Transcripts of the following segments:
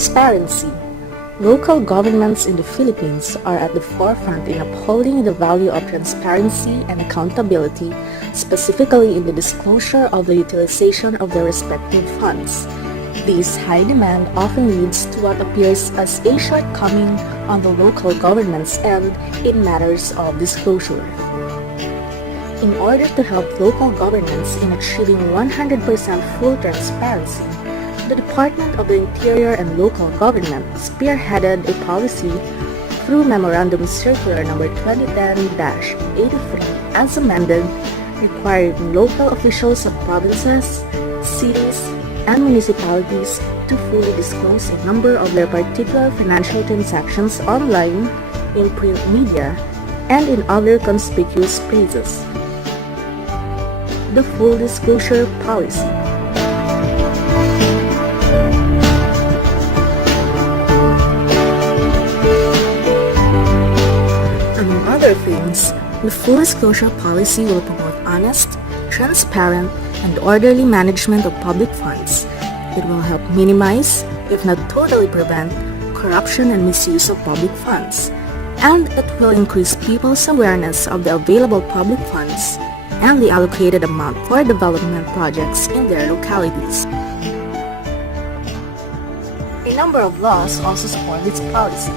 Transparency. Local governments in the Philippines are at the forefront in upholding the value of transparency and accountability, specifically in the disclosure of the utilization of their respective funds. This high demand often leads to what appears as a shortcoming on the local government's end in matters of disclosure. In order to help local governments in achieving 100% full transparency, the Department of the Interior and Local Government spearheaded a policy through Memorandum Circular No. 2010-83 as amended, requiring local officials of provinces, cities, and municipalities to fully disclose a number of their particular financial transactions online, in print media, and in other conspicuous places. The Full Disclosure Policy. Among other things, the Full Disclosure Policy will promote honest, transparent, and orderly management of public funds. It will help minimize, if not totally prevent, corruption and misuse of public funds, and it will increase people's awareness of the available public funds and the allocated amount for development projects in their localities. A number of laws also support this policy.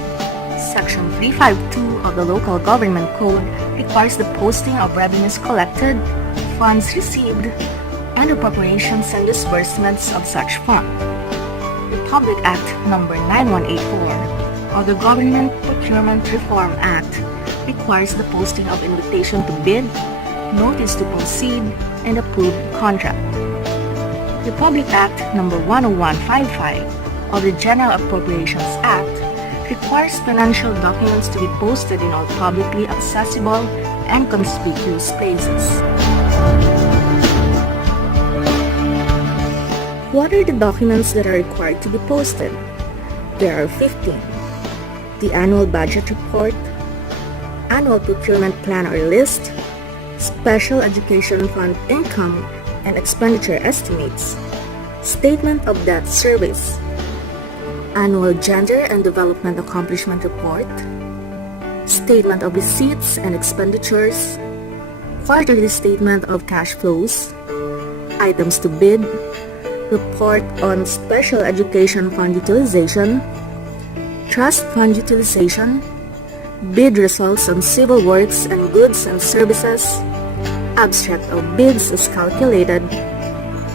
Section 352 of the Local Government Code requires the posting of revenues collected, funds received, and appropriations and disbursements of such fund. Republic Act No. 9184 of the Government Procurement Reform Act requires the posting of invitation to bid, notice to proceed, and approved contract. Republic Act No. 10155 of the General Appropriations Act requires financial documents to be posted in all publicly accessible and conspicuous places. What are the documents that are required to be posted? There are 15. The Annual Budget Report, Annual Procurement Plan or List, Special Education Fund Income and Expenditure Estimates, Statement of Debt Service, Annual Gender and Development Accomplishment Report, Statement of Receipts and Expenditures, Quarterly Statement of Cash Flows, Items to Bid, Report on Special Education Fund Utilization, Trust Fund Utilization, Bid Results on Civil Works and Goods and Services, Abstract of Bids as calculated,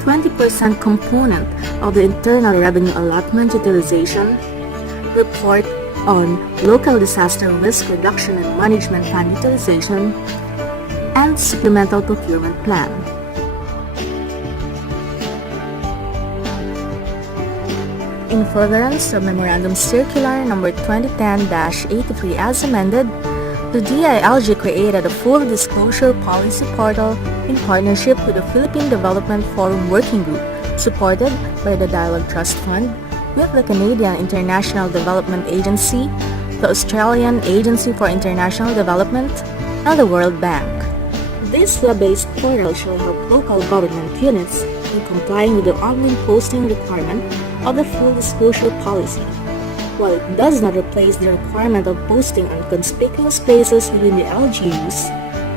20% component of the Internal Revenue Allotment Utilization, Report on Local Disaster Risk Reduction and Management Fund Utilization, and Supplemental Procurement Plan. In furtherance of Memorandum Circular No. 2010-83 as amended, the DILG created a full disclosure policy portal in partnership with the Philippine Development Forum Working Group, supported by the Dialogue Trust Fund, with the Canadian International Development Agency, the Australian Agency for International Development, and the World Bank. This web-based portal shall help local government units in complying with the online posting requirement of the Full Disclosure Policy. While it does not replace the requirement of posting on conspicuous places within the LGUs,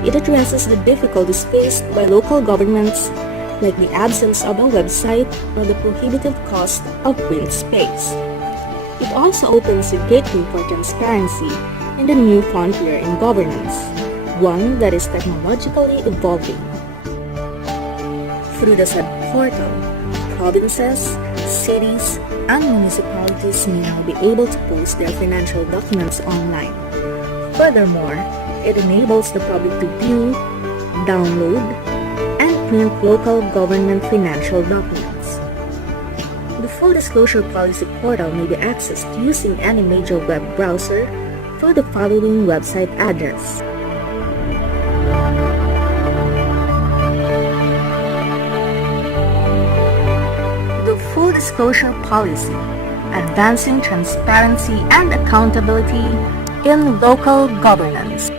it addresses the difficulties faced by local governments, like the absence of a website or the prohibitive cost of print space. It also opens a gateway for transparency in the new frontier in governance, one that is technologically evolving. Through the said portal, provinces, cities, and municipalities may now be able to post their financial documents online. Furthermore, it enables the public to view, download, and print local government financial documents. The Full Disclosure Policy portal may be accessed using any major web browser through the following website address: The Full Disclosure Policy, Advancing Transparency and Accountability in Local Governance.